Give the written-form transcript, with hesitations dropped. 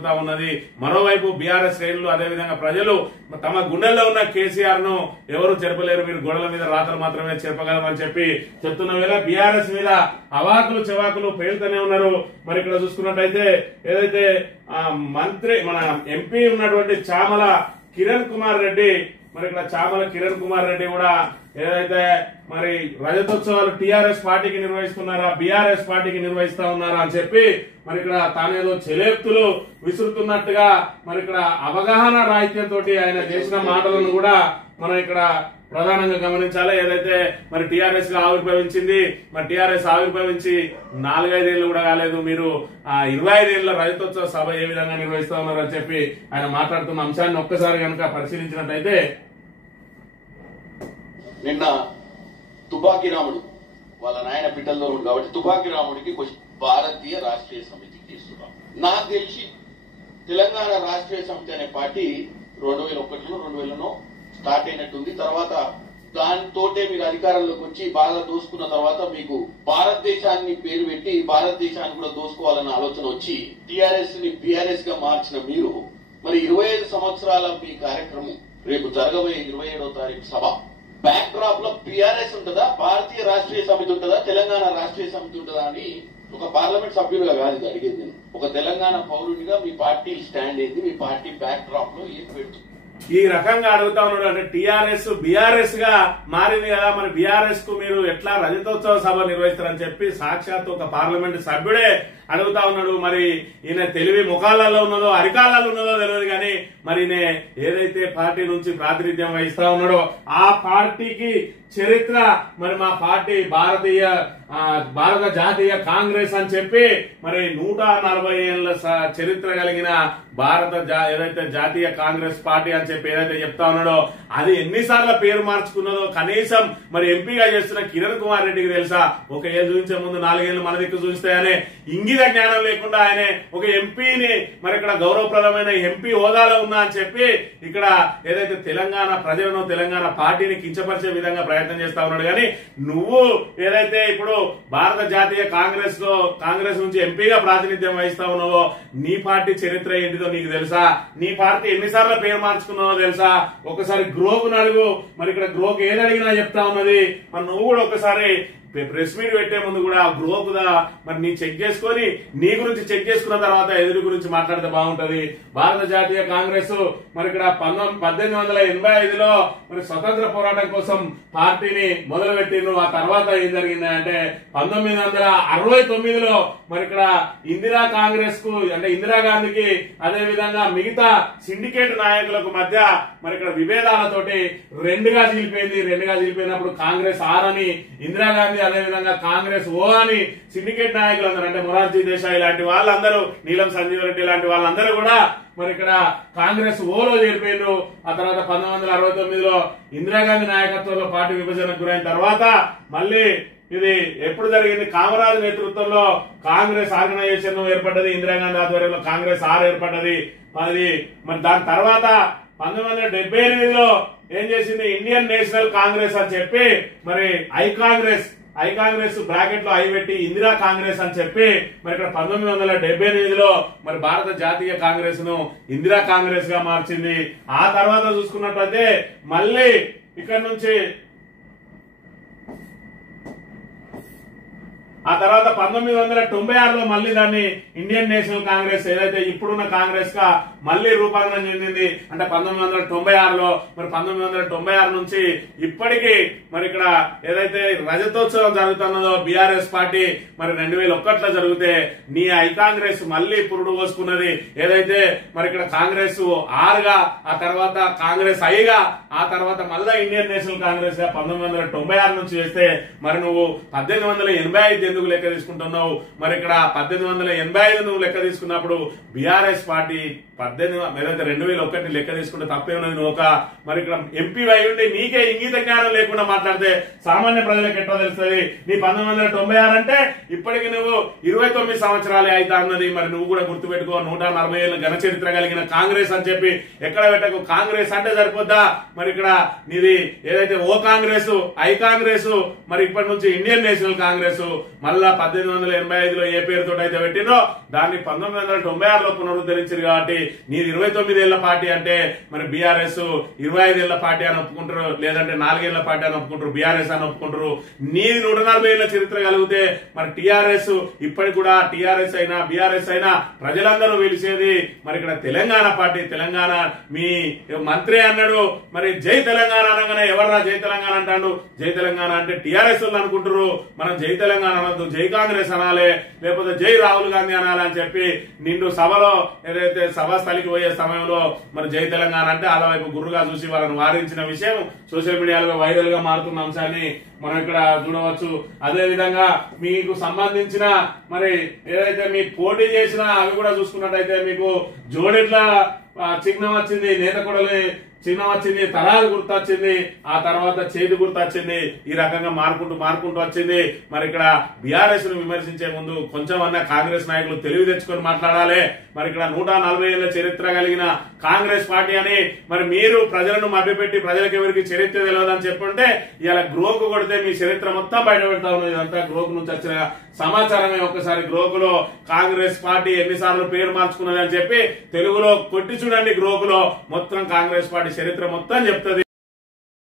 ఉన్నది. మరోవైపు బీఆర్ఎస్ శ్రేణులు అదేవిధంగా ప్రజలు తమ గుండెల్లో ఉన్న కేసీఆర్ ను ఎవరు చెరపలేరు, మీరు గోడల మీద రాతలు మాత్రమే చెరపగలమని చెప్పి చెప్తున్న వేళ బీఆర్ఎస్ మీద అవాకులు చెవాకులు పేలుతూనే ఉన్నారు. మరి ఇక్కడ చూసుకున్నట్టయితే ఏదైతే మంత్రి మన ఎంపీ ఉన్నటువంటి చామల కిరణ్ కుమార్ రెడ్డి, మరి ఇక్కడ చామల కిరణ్ కుమార్ రెడ్డి కూడా ఏదైతే మరి రజతోత్సవాలు టీఆర్ఎస్ పార్టీకి నిర్వహిస్తున్నారా బీఆర్ఎస్ పార్టీకి నిర్వహిస్తా ఉన్నారా అని చెప్పి మరి ఇక్కడ తానేదో చెలేప్తులు విసురుతున్నట్టుగా మరి ఇక్కడ అవగాహన రాహిత్యంతో ఆయన చేసిన మాటలను కూడా మనం ఇక్కడ ప్రధానంగా గమనించాలి. ఏదైతే మరి టీఆర్ఎస్ గా ఆవిర్భవించింది, మరి టీఆర్ఎస్ ఆవిర్భవించి 4-5 ఏళ్లు కూడా కాలేదు, మీరు 25 ఏళ్ల రజతోత్సవ సభ ఏ విధంగా నిర్వహిస్తా ఉన్నారు అని చెప్పి ఆయన మాట్లాడుతున్న అంశాన్ని ఒక్కసారి కనుక పరిశీలించినట్టయితే, నిన్న తుపాకీ రాముడు వాళ్ళ నాయన బిడ్డల్లో కాబట్టి తుపాకీ రాముడికి భారతీయ రాష్ట్రీయ సమితికి ఇస్తున్నాం. నాకు తెలిసి తెలంగాణ రాష్ట్రీయ సమితి అనే పార్టీ 2001లో 2000లో స్టార్ట్ అయినట్టుంది. తర్వాత దానితోటే మీరు అధికారంలోకి వచ్చి బాగా దోసుకున్న తర్వాత మీకు భారతదేశాన్ని పేరు పెట్టి భారతదేశాన్ని కూడా దోసుకోవాలన్న ఆలోచన వచ్చి టీఆర్ఎస్ ని బీఆర్ఎస్ గా మార్చిన మీరు మరి 25 సంవత్సరాల మీ కార్యక్రమం రేపు జరగబోయే 27వ తారీఖు సభ బ్యాక్ డ్రాప్ లో బీఆర్ఎస్ ఉంటుందా, భారతీయ రాష్ట్రీయ సమితి ఉంటుందా, తెలంగాణ రాష్ట్రీయ సమితి ఉంటుందా అని ఒక పార్లమెంట్ సభ్యులుగా కాదు అడిగేది నేను. ఒక తెలంగాణ పౌరునిగా మీ పార్టీ స్టాండ్ ఏంది, మీ పార్టీ బ్యాక్ డ్రాప్ లో ఏం పెడుతుంది? ఈ రకంగా అడుగుతా ఉన్నాడు. అంటే టీఆర్ఎస్ బీఆర్ఎస్ గా మారింది కదా, మరి బీఆర్ఎస్ కు మీరు ఎట్లా రజతోత్సవ సభ నిర్వహిస్తారని చెప్పి సాక్షాత్ ఒక పార్లమెంట్ సభ్యుడే అడుగుతా ఉన్నాడు. మరి ఈయన తెలివి ముఖాలలో ఉన్నదో అరికాలలో ఉన్నదో తెలియదు కానీ మరి ఈయన ఏదైతే పార్టీ నుంచి ప్రాతినిధ్యం వహిస్తా ఉన్నాడో ఆ పార్టీకి చరిత్ర, మరి మా పార్టీ భారత జాతీయ కాంగ్రెస్ అని చెప్పి మరి 140 ఏళ్ల చరిత్ర కలిగిన ఏదైతే జాతీయ కాంగ్రెస్ పార్టీ అని చెప్పి ఏదైతే చెప్తా ఉన్నాడో అది ఎన్నిసార్లు పేరు మార్చుకున్నదో కనీసం మరి ఎంపీగా చేస్తున్న కిరణ్ కుమార్ రెడ్డికి తెలుసా? ఒక ఏళ్ళు చూపించే ముందు 4 ఏళ్లు మన దిక్కు చూస్తాయనే ఇంగిత జ్ఞానం లేకుండా ఆయన ఒక ఎంపీని మరి ఇక్కడ గౌరవప్రదమైన ఎంపీ హోదాలో ఉన్నా అని చెప్పి ఇక్కడ ఏదైతే తెలంగాణ ప్రజలను తెలంగాణ పార్టీని కించపరిచే విధంగా ప్రయత్నం చేస్తా ఉన్నాడు. కానీ నువ్వు ఏదైతే ఇప్పుడు భారత జాతీయ కాంగ్రెస్ నుంచి ఎంపీగా ప్రాతినిధ్యం వహిస్తా ఉన్నావో నీ పార్టీ చరిత్ర ఏంటిదో నీకు తెలుసా? నీ పార్టీ ఎన్నిసార్లు పేరు మార్చుకున్నావో తెలుసా? ఒకసారి గ్రోకు అడుగు, మరి ఇక్కడ గ్రోక్ ఏది అడిగినా చెప్తా ఉన్నది. మరి నువ్వు కూడా ఒకసారి ప్రెస్ మీట్ పెట్టే ముందు కూడా గ్రోకుదా మరి నీ చెక్ చేసుకొని నీ గురించి చెక్ చేసుకున్న తర్వాత ఎదురు గురించి మాట్లాడితే బాగుంటది. భారత జాతీయ కాంగ్రెస్ మరి ఇక్కడ 1885లో మరి స్వతంత్ర పోరాటం కోసం పార్టీని మొదలు పెట్టిండ్రు. ఆ తర్వాత ఏం జరిగిందంటే 1969లో మరి ఇక్కడ ఇందిరా కాంగ్రెస్ కు అంటే ఇందిరాగాంధీకి అదే విధంగా మిగతా సిండికేట్ నాయకులకు మధ్య మరి ఇక్కడ విభేదాలతోటి రెండుగా చీలిపోయినప్పుడు కాంగ్రెస్ ఆర్ అని ఇందిరాగాంధీ అదేవిధంగా కాంగ్రెస్ ఓ అని సిండికేట్ నాయకులందరూ అంటే మొరార్జీ దేశాయ్ లాంటి వాళ్ళందరూ నీలం సంజీవ్ రెడ్డి లాంటి వాళ్ళందరూ కూడా మరి ఇక్కడ కాంగ్రెస్ ఓలో చేరిపోయారు. ఆ తర్వాత 1969లో ఇందిరాగాంధీ నాయకత్వంలో పార్టీ విభజనకు గురైన తర్వాత మళ్ళీ ఇది ఎప్పుడు జరిగింది? కామరాజ్ నేతృత్వంలో కాంగ్రెస్ ఆర్గనైజేషన్ ఏర్పడ్డది, ఇందిరాగాంధీ ఆధ్వర్యంలో కాంగ్రెస్ ఆర్ ఏర్పడ్డది. మరి దాని తర్వాత 1978లో ఏం చేసింది? ఇండియన్ నేషనల్ కాంగ్రెస్ అని చెప్పి మరి ఐ కాంగ్రెస్ బ్రాకెట్ లో ఐ పెట్టి ఇందిరా కాంగ్రెస్ అని చెప్పి మరి ఇక్కడ 1978లో మరి భారత జాతీయ కాంగ్రెస్ ను ఇందిరా కాంగ్రెస్ గా మార్చింది. ఆ తర్వాత చూసుకున్నట్లయితే మళ్ళీ ఇక్కడ నుంచి ఆ తర్వాత 1996లో మళ్ళీ దాన్ని ఇండియన్ నేషనల్ కాంగ్రెస్ ఏదైతే ఇప్పుడున్న కాంగ్రెస్ గా మళ్ళీ రూపాంతరం చెందింది. అంటే 1996లో మరి 1996 నుంచి ఇప్పటికీ మరి ఇక్కడ ఏదైతే రజతోత్సవం జరుగుతున్నదో బీఆర్ఎస్ పార్టీ మరి 2001లో జరిగితే నీ ఐ కాంగ్రెస్ మళ్ళీ పురుడు పోసుకున్నది. ఏదైతే మరి ఇక్కడ కాంగ్రెస్ ఆర్ గా ఆ తర్వాత కాంగ్రెస్ ఐగా ఆ తర్వాత మళ్ళా ఇండియన్ నేషనల్ కాంగ్రెస్ గా 1996 నుంచి చేస్తే మరి నువ్వు 1885 ఎందుకు లెక్క తీసుకుంటున్నావు? మరి ఇక్కడ 1885 నువ్వు లెక్క తీసుకున్నప్పుడు బీఆర్ఎస్ పార్టీ 2001 లెక్క తీసుకుంటే తప్పేమన్నది. నువ్వు ఒక మరి ఇక్కడ ఎంపీ అయి ఉండి నీకే ఇంగిత జ్ఞానం లేకుండా మాట్లాడితే సామాన్య ప్రజలకు ఎట్లా తెలుస్తుంది? నీ 1996 అంటే ఇప్పటికి నువ్వు 29 సంవత్సరాలే అయితే అన్నది. మరి నువ్వు కూడా గుర్తుపెట్టుకో, 140 ఏళ్ళ ఘన చరిత్ర కలిగిన కాంగ్రెస్ అని చెప్పి ఎక్కడ పెట్టకు. కాంగ్రెస్ అంటే సరిపోద్దా? మరి ఇక్కడ నీది ఏదైతే ఓ కాంగ్రెస్ ఐ కాంగ్రెస్ మరి ఇప్పటి నుంచి ఇండియన్ నేషనల్ కాంగ్రెస్ మళ్ళా 1885లో ఏ పేరుతో అయితే పెట్టినో దాన్ని 1996లో పునరుద్ధరించారు. కాబట్టి నీది 29 ఏళ్ల పార్టీ అంటే మరి బీఆర్ఎస్ 25 ఏళ్ల పార్టీ అని ఒప్పుకుంటారు, లేదంటే 4 ఏళ్ల పార్టీ అని ఒప్పుకుంటారు, బీఆర్ఎస్ అని ఒప్పుకుంటారు. నీది 140 ఏళ్ల చరిత్ర కలిగితే మరి టీఆర్ఎస్ ఇప్పటికి కూడా టీఆర్ఎస్ అయినా బీఆర్ఎస్ అయినా ప్రజలందరూ వెలిసేది మరి ఇక్కడ తెలంగాణ పార్టీ. తెలంగాణ మీ మంత్రి అన్నాడు మరి జై తెలంగాణ అనగానే ఎవర్రా జై తెలంగాణ అంటాడు. జై తెలంగాణ అంటే టీఆర్ఎస్ వాళ్ళు అనుకుంటారు. మనం జై తెలంగాణ అనొద్దు, జై కాంగ్రెస్ అనాలి, లేకపోతే జై రాహుల్ గాంధీ అనాలి అని చెప్పి నిండు సభలో ఏదైతే సభా స్థలికి పోయే సమయంలో మరి జై తెలంగాణ అంటే అలా వైపు గుర్రుగా చూసి వాళ్ళని వారించిన విషయం సోషల్ మీడియాలో వైరల్ గా మారుతున్న అంశాన్ని మనం ఇక్కడ చూడవచ్చు. అదే విధంగా మీకు సంబంధించిన మరి ఏదైతే మీ పోటీ చేసిన అవి కూడా చూసుకున్నట్టయితే మీకు జోడెట్ల చిహ్నం వచ్చింది, నేత కొడలి చిహ్నం వచ్చింది, తరాలు గుర్తొచ్చింది, ఆ తర్వాత చేతి గుర్తొచ్చింది. ఈ రకంగా మారుకుంటూ వచ్చింది. మరి ఇక్కడ బీఆర్ఎస్ ను విమర్శించే ముందు కొంచెం అన్న కాంగ్రెస్ నాయకులు తెలివి తెచ్చుకొని మాట్లాడాలి. మరి ఇక్కడ 140 ఏళ్ల చరిత్ర కలిగిన కాంగ్రెస్ పార్టీ అని మరి మీరు ప్రజలను మభ్యపెట్టి ప్రజలకు ఎవరికి చరిత్ర తెలియదని చెప్పుంటే ఇలా గ్రోకు కొడితే మీ చరిత్ర మొత్తం బయట పెడతా ఉన్నది. ఇదంతా గ్రోకు నుంచి వచ్చిన సమాచారమే. ఒక్కసారి గ్రోకులో కాంగ్రెస్ పార్టీ ఎన్నిసార్లు పేరు మార్చుకున్నది అని చెప్పి తెలుగులో కొట్టి చూడండి. గ్రోకులో మొత్తం కాంగ్రెస్ పార్టీ చరిత్ర మొత్తం చెప్తుంది.